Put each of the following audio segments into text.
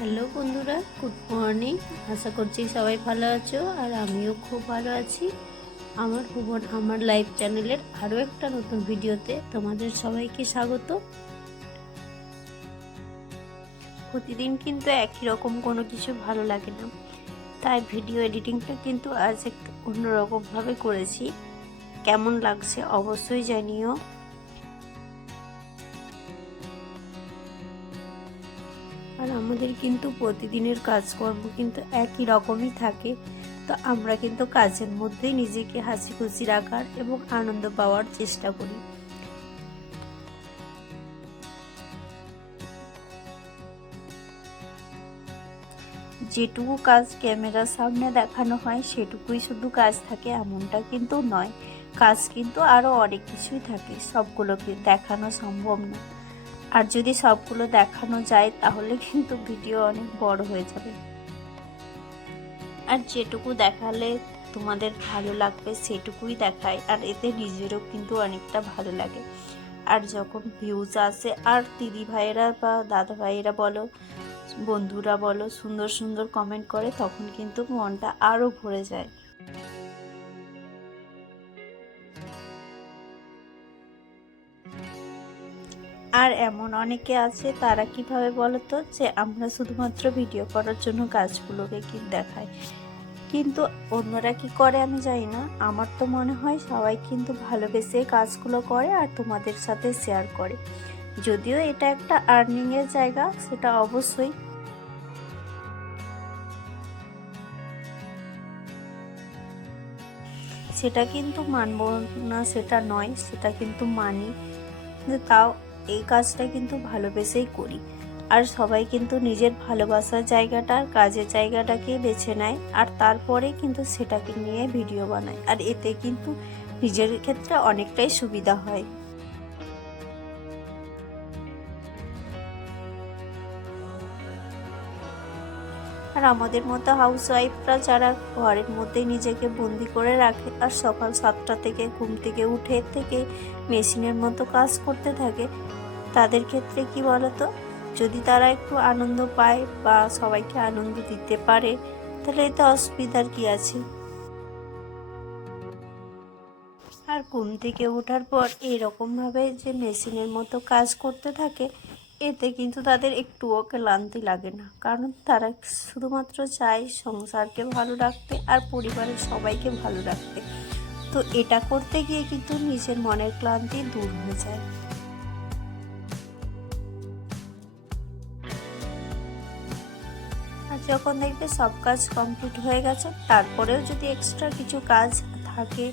Hello বন্ধুরা, good morning. আশা করছি সবাই ভালো আছো আর আমিও খুব ভালো আছি। আমার ভুবন আমার লাইভ চ্যানেলের আরও একটা নতুন ভিডিওতে তোমাদের সবাইকে স্বাগত। প্রতিদিন কিন্তু একই রকম কোনো কিছু ভালো লাগে না, তাই ভিডিও এডিটিংটা কিন্তু আজ একটু অন্যরকমভাবে করেছি। কেমন লাগছে অবশ্যই জানিও। আর আমাদের কিন্তু প্রতিদিনের কাজকর্ম কিন্তু একই রকমই থাকে, তো আমরা কিন্তু কাজের মধ্যেই নিজেকে হাসি খুশি রাখার এবং আনন্দ পাওয়ার চেষ্টা করি। যেটুকু কাজ ক্যামেরার সামনে দেখানো হয় সেটুকুই শুধু কাজ থাকে এমনটা কিন্তু নয়, কাজ কিন্তু আরও অনেক কিছুই থাকে, সবগুলোকে দেখানো সম্ভব না। আর যদি সবগুলো দেখানো যায় তাহলে কিন্তু ভিডিও অনেক বড় হয়ে যাবে। আর যেটুকু দেখালে তোমাদের ভালো লাগবে সেটুকুই দেখাই, আর এতে নিজেরও কিন্তু অনেকটা ভালো লাগে। আর যখন ভিউজ আসে আর দিদি ভাইয়েরা বা দাদা ভাইয়েরা বলো, বন্ধুরা বলো, সুন্দর সুন্দর কমেন্ট করে, তখন কিন্তু মনটা আরও ভরে যায়। আর এমন অনেকে আছে, তারা কিভাবে বলো তো, যে আমরা শুধুমাত্র ভিডিও করার জন্য কাজগুলোকে কি দেখাই, কিন্তু অন্যরা কি করে আমি জানি না। আমার তো মনে হয় সবাই কিন্তু ভালোবেসে কাজগুলো করে আর তোমাদের সাথে শেয়ার করে। যদিও এটা একটা আর্নিংয়ের জায়গা, সেটা অবশ্যই, সেটা কিন্তু মানব না সেটা নয়, সেটা কিন্তু মানি, কিন্তু তাও এই কাজটা কিন্তু ভালোবেসেই করি। আর সবাই কিন্তু নিজের ভালোবাসার জায়গাটা আর কাজের জায়গাটাকে বেছে নেয়, আর তারপরে কিন্তু সেটাকে নিয়ে ভিডিও বানায়, আর এতে কিন্তু নিজের ক্ষেত্রে অনেকটাই সুবিধা হয়। আর আমাদের মতো হাউসওয়াইফরা যারা ঘরের মধ্যেই নিজেকে বন্দি করে রাখে আর সকাল 7টা থেকে ঘুম থেকে উঠে থেকে মেশিনের মতো কাজ করতে থাকে, তাদের ক্ষেত্রে কি বলতো, যদি তারা একটু আনন্দ পায় বা সবাইকে আনন্দ দিতে পারে, তাহলে এতে অসুবিধার কি আছে। আর ঘুম থেকে ওঠার পর এরকমভাবে যে মেশিনের মতো কাজ করতে থাকে, এতে কিন্তু তাদের একটুও ক্লান্তি লাগে না, কারণ তারা শুধুমাত্র চায় সংসারকে ভালো রাখতে আর পরিবারের সবাইকে ভালো রাখতে। তো এটা করতে গিয়ে কিন্তু নিজের মনের ক্লান্তি দূর হয়ে যায়। আর যখন দেখবে সব কাজ কমপ্লিট হয়ে গেছে, তারপরেও যদি এক্সট্রা কিছু কাজ থাকে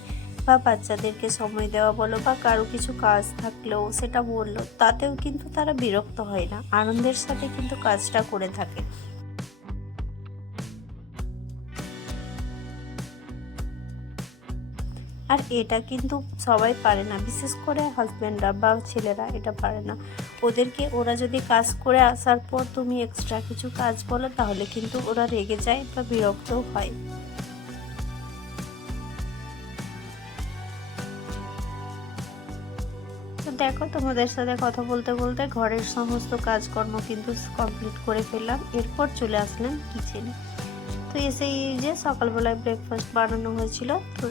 বা বাচ্চাদেরকে সময় দেওয়া বলো বা কারো কিছু কাজ থাকলেও সেটা বললো, তাতেও কিন্তু তারা বিরক্ত হয় না, আনন্দের সাথে কিন্তু কাজটা করে থাকে। আর এটা কিন্তু সবাই পারে না, বিশেষ করে হাজব্যান্ডরা বা ছেলেরা এটা পারে না। ওরা যদি কাজ করে আসার পর তুমি এক্সট্রা কিছু কাজ বলো, তাহলে কিন্তু ওরা রেগে যায় বা বিরক্তও হয়। তো দেখো, তোমাদের সাথে কথা বলতে বলতে ঘরের সমস্ত কাজকর্ম কিন্তু কমপ্লিট করে ফেললাম, এরপর চলে আসলাম কিচেনে। তো এসেই যে সকালবেলায় ব্রেকফাস্ট বানানো হয়েছিল, তো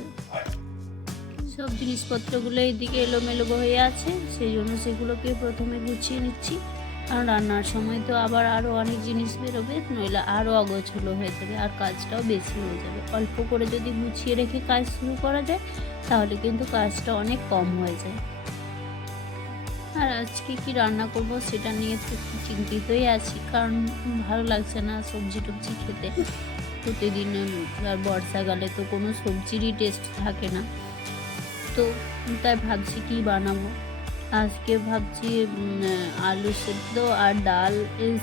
সব জিনিসপত্রগুলো এদিকে এলোমেলো হয়ে আছে, সেই জন্য সেগুলোকে প্রথমে গুছিয়ে নিচ্ছি। কারণ রান্নার সময় তো আবার আরও অনেক জিনিস বেরোবে, নইলে আরও অগোছলো হয়ে যাবে আর কাজটাও বেশি হয়ে যাবে। অল্প করে যদি গুছিয়ে রেখে কাজ শুরু করা যায়, তাহলে কিন্তু কাজটা অনেক কম হয়ে যায়। আর আজকে কি রান্না করব সেটা নিয়ে তো একটু চিন্তিতই আছি, কারণ ভালো লাগছে না সবজি টবজি খেতে প্রতিদিন। আর বর্ষাকালে তো কোনো সবজিরই টেস্ট থাকে না, তো তাই ভাবছি কি বানাবো। আজকে ভাবছি আলু সেদ্ধ আর ডাল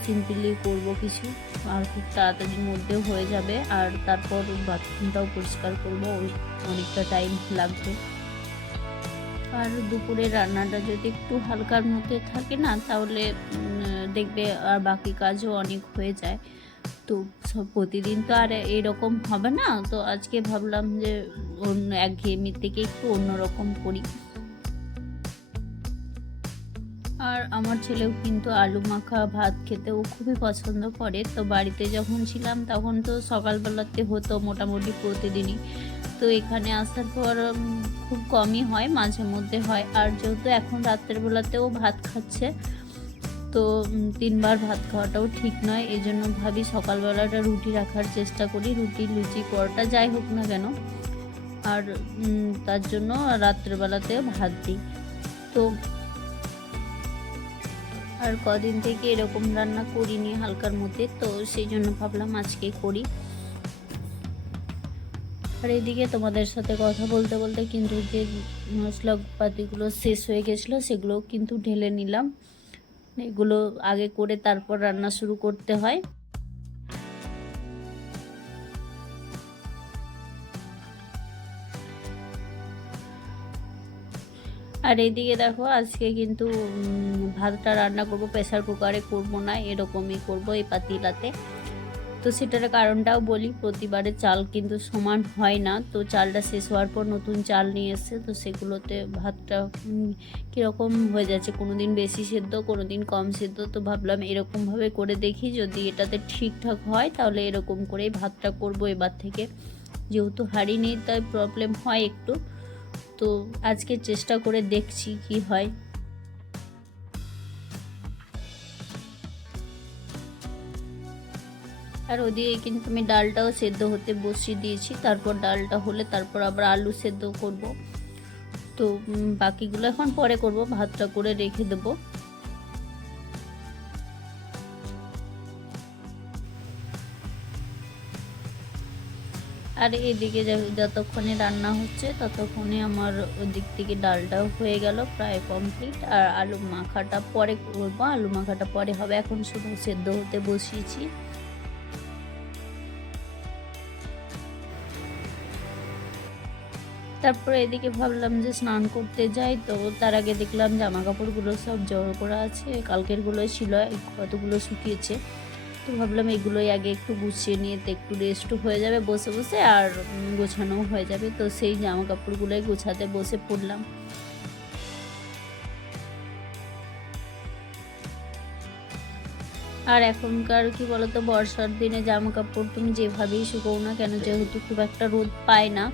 সিম্পলি করব কিছু, আর খুব তাড়াতাড়ির মধ্যে হয়ে যাবে। আর তারপর বাথরুমটাও পরিষ্কার করবো, অনেকটা টাইম লাগবে। আর দুপুরে রান্নাটা যদি একটু হালকার মধ্যে থাকে না, তাহলে দেখবে আর বাকি কাজও অনেক হয়ে যায়। তো সব প্রতিদিন তো আর এরকম হবে না, তো আজকে ভাবলাম যে অন্য একঘেয়েমি থেকে একটু অন্যরকম করি। আর আর আমার ছেলেও কিন্তু আলু মাখা ভাত খেতে ও খুবই পছন্দ করে। তো বাড়িতে যখন ছিলাম তখন তো সকালবেলাতে হতো মোটামুটি প্রতিদিনই। তো এখানে আসার পর খুব কমই হয়, মাঝে মধ্যে হয়। আর যেহেতু এখন রাত্রের বেলাতেও ভাত খাচ্ছে, তো 3 বার ভাত খাওয়াটাও ঠিক নয়। এজন্য ভাবি সকালবেলাটা রুটি রাখার চেষ্টা করি, রুটি লুচি পরোটা যাই হোক না কেন। আর তার জন্য রাত্রেবেলাতে ভাত দিই। তো আর কদিন থেকে এরকম রান্না করিনি হালকার মধ্যে, তো সেই জন্য ভাবলাম আজকেই করি। আর এদিকে তোমাদের সাথে কথা বলতে বলতে কিন্তু যে মশলাপাতিগুলো শেষ হয়ে গেছিলো সেগুলো কিন্তু ঢেলে নিলাম। এগুলো আগে করে তারপর রান্না শুরু করতে হয়। আর এইদিকে দেখো আজকে কিন্তু ভাতটা রান্না করব প্রেসার কুকারে, করব না এরকমই করব এই পাতিলাতে। তো সেটার কারণটাও বলি, প্রতিবারে চাল কিন্তু সমান হয় না। তো চালটা শেষ হওয়ার পর নতুন চাল নিয়ে এসছে, তো সেগুলোতে ভাতটা কীরকম হয়ে যাচ্ছে, কোনো দিন বেশি সেদ্ধ কোনো দিন কম সেদ্ধ। তো ভাবলাম এরকমভাবে করে দেখি, যদি এটাতে ঠিকঠাক হয় তাহলে এরকম করেই ভাতটা করব এবার থেকে। যেহেতু হাঁড়ি নেই তাই প্রবলেম হয় একটু, তো আজকে চেষ্টা করে দেখছি কি হয়। আর ওদিকে কিন্তু আমি ডালটাও সেদ্ধ হতে বসিয়ে দিয়েছি, তারপর ডালটা হলে তারপর আবার আলু সেদ্ধ করব। তো বাকিগুলো এখন পরে করব, ভাতটা করে রেখে দেব। আর এদিকে যতক্ষণে রান্না হচ্ছে ততক্ষণে আমার ওদিক থেকে ডালটাও হয়ে গেল প্রায় কমপ্লিট। আর আলু মাখাটা পরে করবো, আলু মাখাটা পরে হবে, এখন শুধু সেদ্ধ হতে বসিয়েছি। তারপরে এদিকে ভাবলাম যে স্নান করতে যাই, তো তার আগে দেখলাম জামা কাপড়গুলো সব জড়ো করা আছে, কালকেরগুলোই ছিল, কতগুলো শুকিয়েছে। তো ভাবলাম এগুলোই আগে একটু গুছিয়ে নিয়ে তো একটু রেস্টও হয়ে যাবে বসে বসে, আর গোছানোও হয়ে যাবে। তো সেই জামা কাপড়গুলোই গোছাতে বসে পড়লাম। আর এখনকার কি বলতো, বর্ষার দিনে জামা কাপড় তুমি যেভাবেই শুকোও না কেন, যেহেতু খুব একটা রোদ পায় না,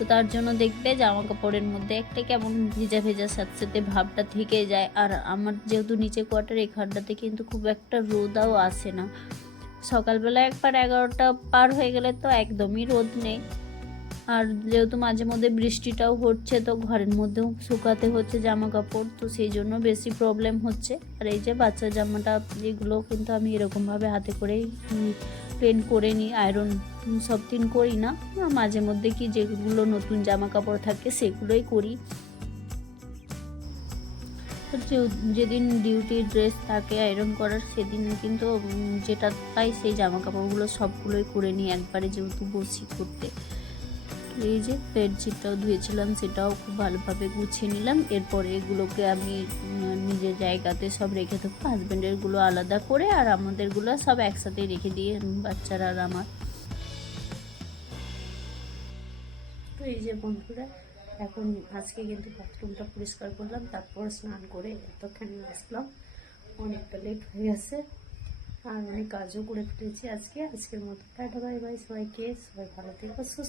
তো তার জন্য দেখবে জামা কাপড়ের মধ্যে একটা কেমন ভেজা ভেজা স্যাঁতস্যাঁতে ভাবটা থেকে যায়। আর আমার যেহেতু নিচে কোয়ার্টার, এখানটাতে কিন্তু খুব একটা রোদাও আসে না। সকালবেলা একবার 11টা পার হয়ে গেলে তো একদমই রোদ নেই। আর যেহেতু মাঝে মধ্যে বৃষ্টিটাও হচ্ছে, তো ঘরের মধ্যেও শুকাতে হচ্ছে জামা কাপড়, তো সেই জন্য বেশি প্রবলেম হচ্ছে। আর এই যে বাচ্চার জামাটা, এগুলো কিন্তু আমি এরকমভাবে হাতে করেই প্লেন করে নিই, আয়রন সব দিন করি না, মাঝে মধ্যে কি যেগুলো নতুন জামা কাপড় থাকে সেগুলোই করি। যেদিন ডিউটির ড্রেস থাকে আয়রন করার, সেদিন কিন্তু যেটা পাই সেই জামা কাপড়গুলো সবগুলোই করে নিই একবারে, যেহেতু বসি করতে। এই যে বেডশিটটাও ধুয়েছিলাম, সেটাও খুব ভালোভাবে গুছিয়ে নিলাম। এরপরে এগুলোকে আমি নিজের জায়গাতে সব রেখে দেবো, হাজব্যান্ডেরগুলো আলাদা করে আর আমাদেরগুলো সব একসাথে রেখে দিয়ে, বাচ্চারা আর আমার। তো এই যে বন্ধুরা, এখন আজকে কিন্তু বাথরুমটা পরিষ্কার করলাম, তারপর স্নান করে এতখানি আসলাম, অনেকটা লেট হয়ে গেছে। আর অনেক কাজও করে ফেলেছি আজকের মতো। টাটা বাই বাই সবাইকে, সবাই ভালো থেকো সুস্থ।